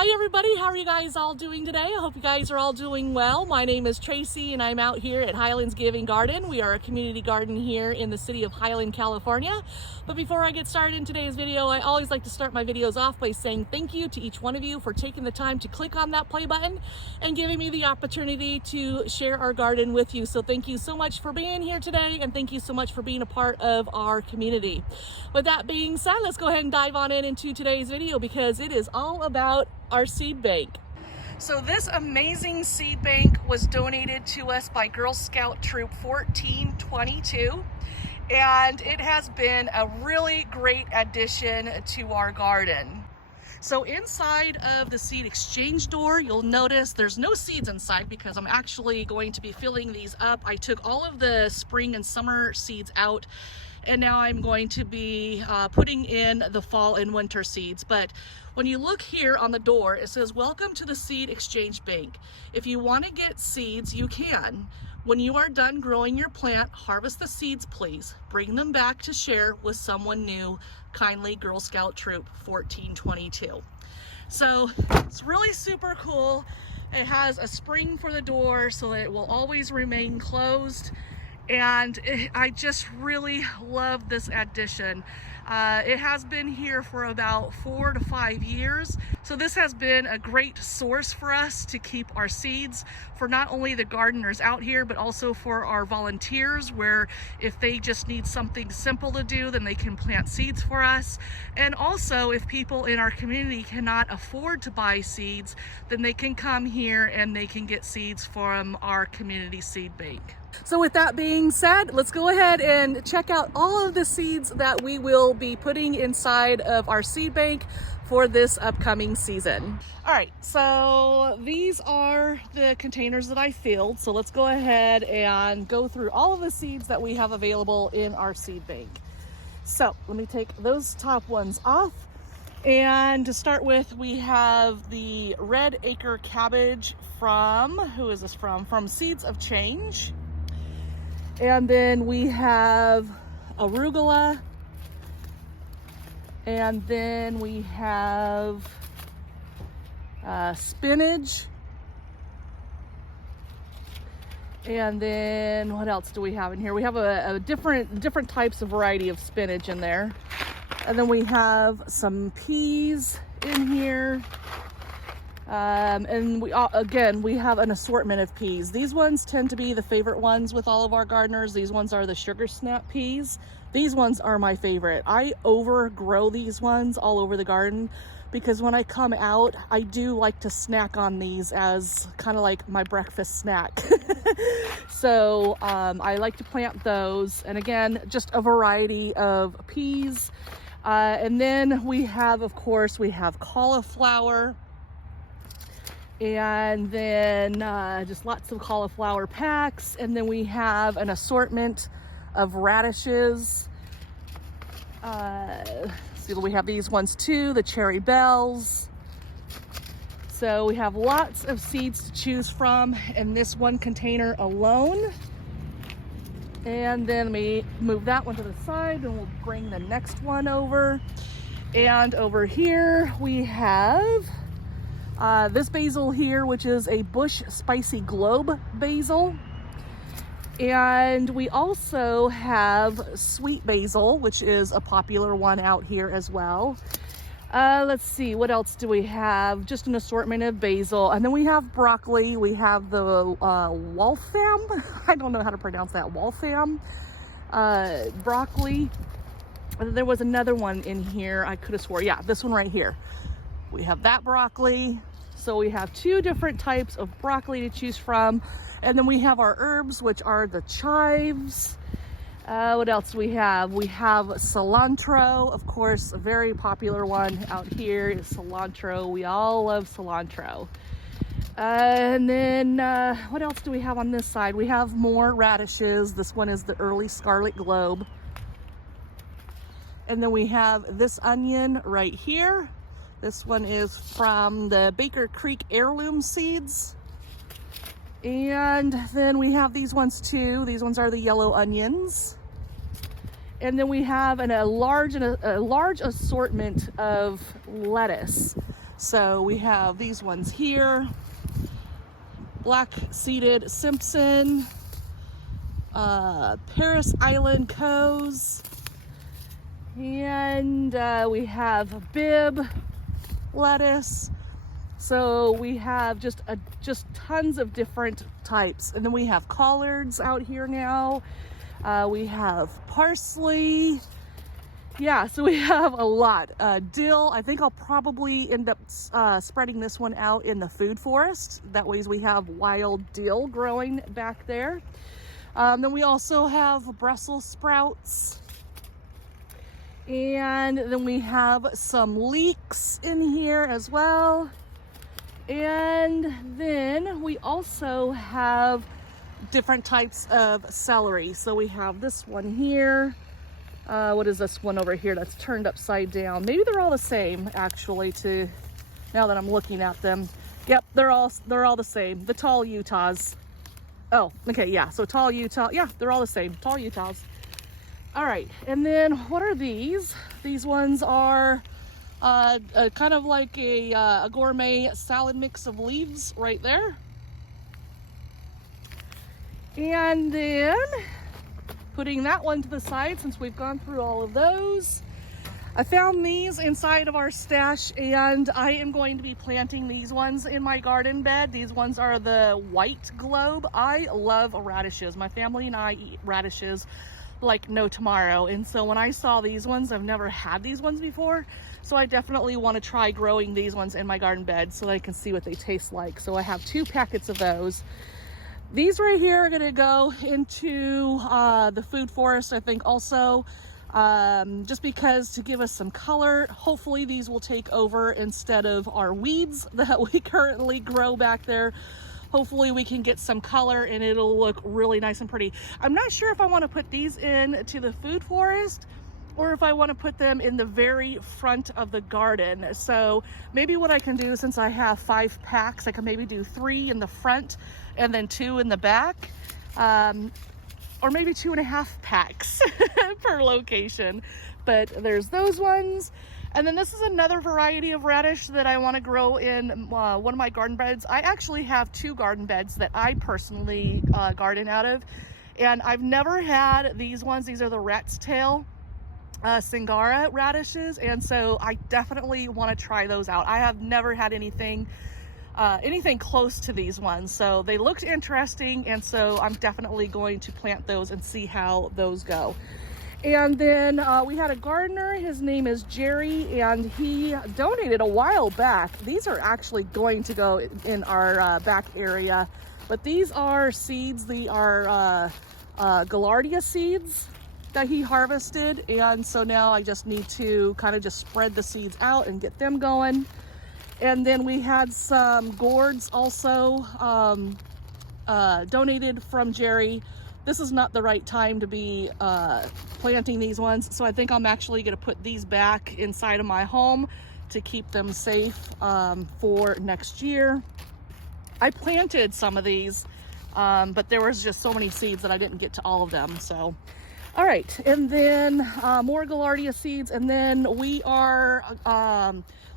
Hi everybody, how are you guys all doing today? I hope you guys are all doing well. My name is TracEy and I'm out here at Highlands Giving Garden. We are a community garden here in the city of Highland, California. But before I get started in today's video, I always like to start my videos off by saying thank you to each one of you for taking the time to click on that play button and giving me the opportunity to share our garden with you. So thank you so much for being here today, and thank you so much for being a part of our community. With that being said, let's go ahead and dive on into today's video because it is all about our seed bank. So this amazing seed bank was donated to us by Girl Scout Troop 1422, and it has been a really great addition to our garden. So inside of the seed exchange door, you'll notice there's no seeds inside because I'm actually going to be filling these up. I took all of the spring and summer seeds out, and now I'm going to be putting in the fall and winter seeds. But when you look here on the door, it says, "Welcome to the Seed Exchange Bank. If you want to get seeds, you can. When you are done growing your plant, harvest the seeds, please. Bring them back to share with someone new. Kindly, Girl Scout Troop 1422. So it's really super cool. It has a spring for the door so that it will always remain closed. And I just really love this addition. It has been here for about 4 to 5 years. So this has been a great source for us to keep our seeds for not only the gardeners out here, but also for our volunteers, where if they just need something simple to do, then they can plant seeds for us. And also if people in our community cannot afford to buy seeds, then they can come here and they can get seeds from our community seed bank. So with that being said, let's go ahead and check out all of the seeds that we will be putting inside of our seed bank for this upcoming season. All right, so these are the containers that I filled. So let's go ahead and go through all of the seeds that we have available in our seed bank. So let me take those top ones off. And to start with, we have the red acre cabbage from, who is this from? From Seeds of Change. And then we have arugula, and then we have spinach, and then what else do we have in here? We have a different types of variety of spinach in there, and then we have some peas in here. And we have an assortment of peas. These ones tend to be the favorite ones with all of our gardeners. These ones are the sugar snap peas. These ones are my favorite. I overgrow these ones all over the garden because when I come out, I do like to snack on these as kind of like my breakfast snack. So I like to plant those. And again, just a variety of peas. And then we have, of course, we have cauliflower. And then just lots of cauliflower packs. And then we have an assortment of radishes. See, we have these ones too, the cherry bells. So we have lots of seeds to choose from in this one container alone. And then we move that one to the side and we'll bring the next one over. And over here we have this basil here, which is a bush spicy globe basil. And we also have sweet basil, which is a popular one out here as well. Let's see, what else do we have? Just an assortment of basil. And then we have broccoli. We have the Waltham. I don't know how to pronounce that. Waltham broccoli. And there was another one in here. I could have swore. Yeah, this one right here. We have that broccoli. So we have 2 different types of broccoli to choose from. And then we have our herbs, which are the chives. What else do we have? We have cilantro, of course, a very popular one out here is cilantro. We all love cilantro. And then what else do we have on this side? We have more radishes. This one is the early scarlet globe. And then we have this onion right here. This one is from the Baker Creek Heirloom Seeds. And then we have these ones too. These ones are the yellow onions. And then we have a large assortment of lettuce. So we have these ones here, black-seeded Simpson, Paris Island Coes, and we have Bib lettuce. So we have just tons of different types. And then we have collards out here now. We have parsley. Yeah, so we have a lot. Dill, I think I'll probably end up spreading this one out in the food forest. That way we have wild dill growing back there. Then we also have Brussels sprouts. And then we have some leeks in here as well. And then we also have different types of celery. So we have this one here. What is this one over here that's turned upside down? Maybe they're all the same, actually, now that I'm looking at them. Yep, they're all the same. The tall Utahs. Oh, okay, yeah, so tall Utah. Yeah, they're all the same, tall Utahs. All right, and then what are these? These ones are kind of like a gourmet salad mix of leaves right there. And then putting that one to the side since we've gone through all of those. I found these inside of our stash, and I am going to be planting these ones in my garden bed. These ones are the white globe. I love radishes. My family and I eat radishes like no tomorrow. And so when I saw these ones, I've never had these ones before. So I definitely want to try growing these ones in my garden bed so that I can see what they taste like. So I have 2 packets of those. These right here are going to go into the food forest, I think, also. Just because to give us some color. Hopefully these will take over instead of our weeds that we currently grow back there. Hopefully we can get some color and it'll look really nice and pretty. I'm not sure if I want to put these in to the food forest or if I want to put them in the very front of the garden. So maybe what I can do, since I have 5 packs, I can maybe do 3 in the front and then 2 in the back. Or maybe 2.5 packs per location. But there's those ones. And then this is another variety of radish that I want to grow in one of my garden beds. I actually have 2 garden beds that I personally garden out of. And I've never had these ones. These are the rat's tail Singara radishes. And so I definitely want to try those out. I have never had anything close to these ones, so they looked interesting, and so I'm definitely going to plant those and see how those go. And then we had a gardener, his name is Jerry, and he donated a while back. These are actually going to go in our back area, but these are seeds. They are Gaillardia seeds that he harvested, and so now I just need to kind of just spread the seeds out and get them going. And then we had some gourds also donated from Jerry. This is not the right time to be planting these ones, so I think I'm actually going to put these back inside of my home to keep them safe for next year. I planted some of these, but there was just so many seeds that I didn't get to all of them. So, all right, and then more Gaillardia seeds, and then we are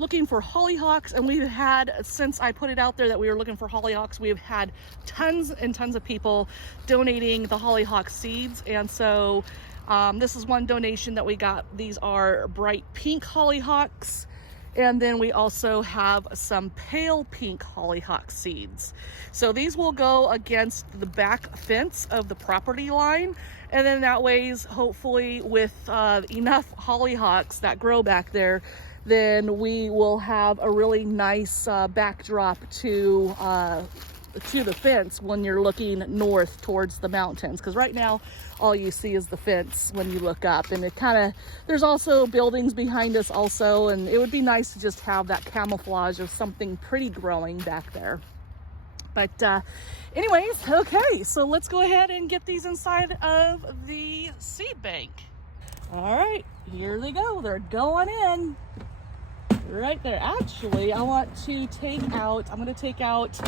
looking for hollyhocks, and we've had, since I put it out there that we were looking for hollyhocks, we've had tons and tons of people donating the hollyhock seeds. And so this is one donation that we got. These are bright pink hollyhocks, and then we also have some pale pink hollyhock seeds. So these will go against the back fence of the property line, and then that ways, hopefully with enough hollyhocks that grow back there, then we will have a really nice backdrop to the fence when you're looking north towards the mountains. Because right now, all you see is the fence when you look up. And it kind of, there's also buildings behind us also. And it would be nice to just have that camouflage of something pretty growing back there. But anyways, okay, so let's go ahead and get these inside of the seed bank. All right, here they go. They're going in. Right there. Actually, I want to take out, I'm going to take out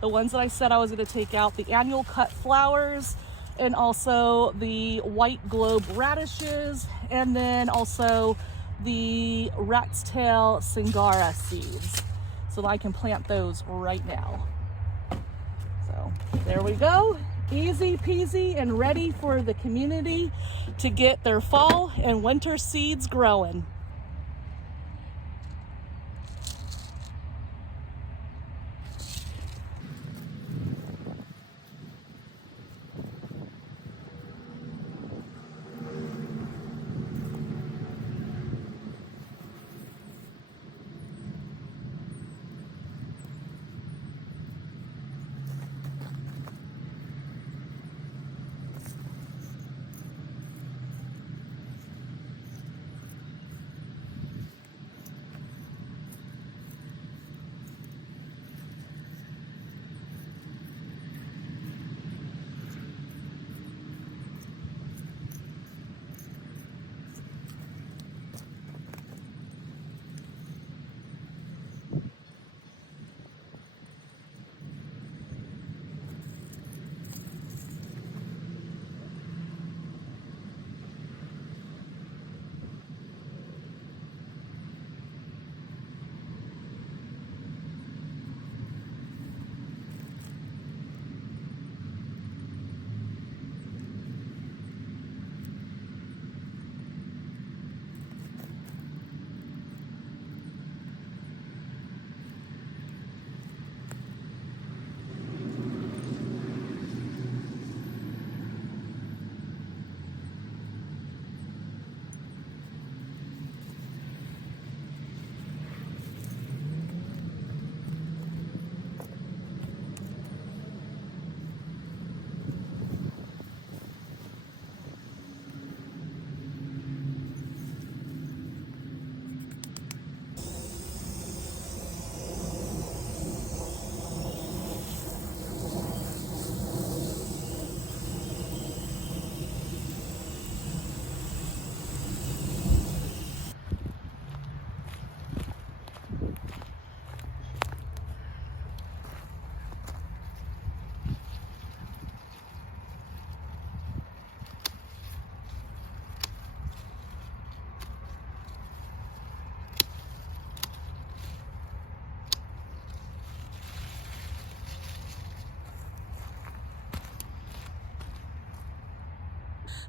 the ones that I said I was going to take out, the annual cut flowers, and also the white globe radishes, and then also the rat's tail Singara seeds. so that I can plant those right now. So there we go. Easy peasy and ready for the community to get their fall and winter seeds growing.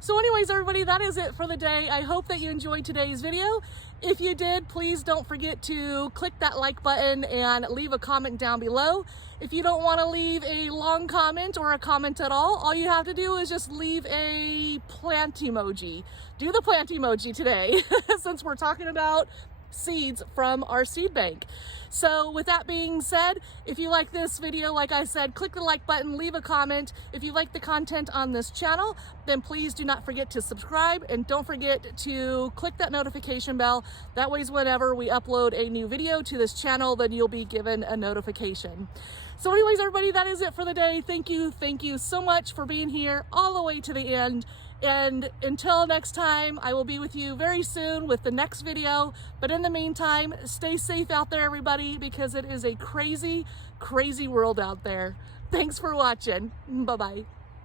So anyways, everybody, that is it for the day. I hope that you enjoyed today's video. If you did, please don't forget to click that like button and leave a comment down below. If you don't want to leave a long comment or a comment at all you have to do is just leave a plant emoji. Do the plant emoji today since we're talking about seeds from our seed bank. So with that being said, if you like this video, like I said, click the like button, leave a comment. If you like the content on this channel, then please do not forget to subscribe, and don't forget to click that notification bell. That way, whenever we upload a new video to this channel, then you'll be given a notification. So anyways, everybody, that is it for the day. Thank you so much for being here all the way to the end. And until next time, I will be with you very soon with the next video. But in the meantime, stay safe out there, everybody, because it is a crazy, crazy world out there. Thanks for watching. Bye-bye.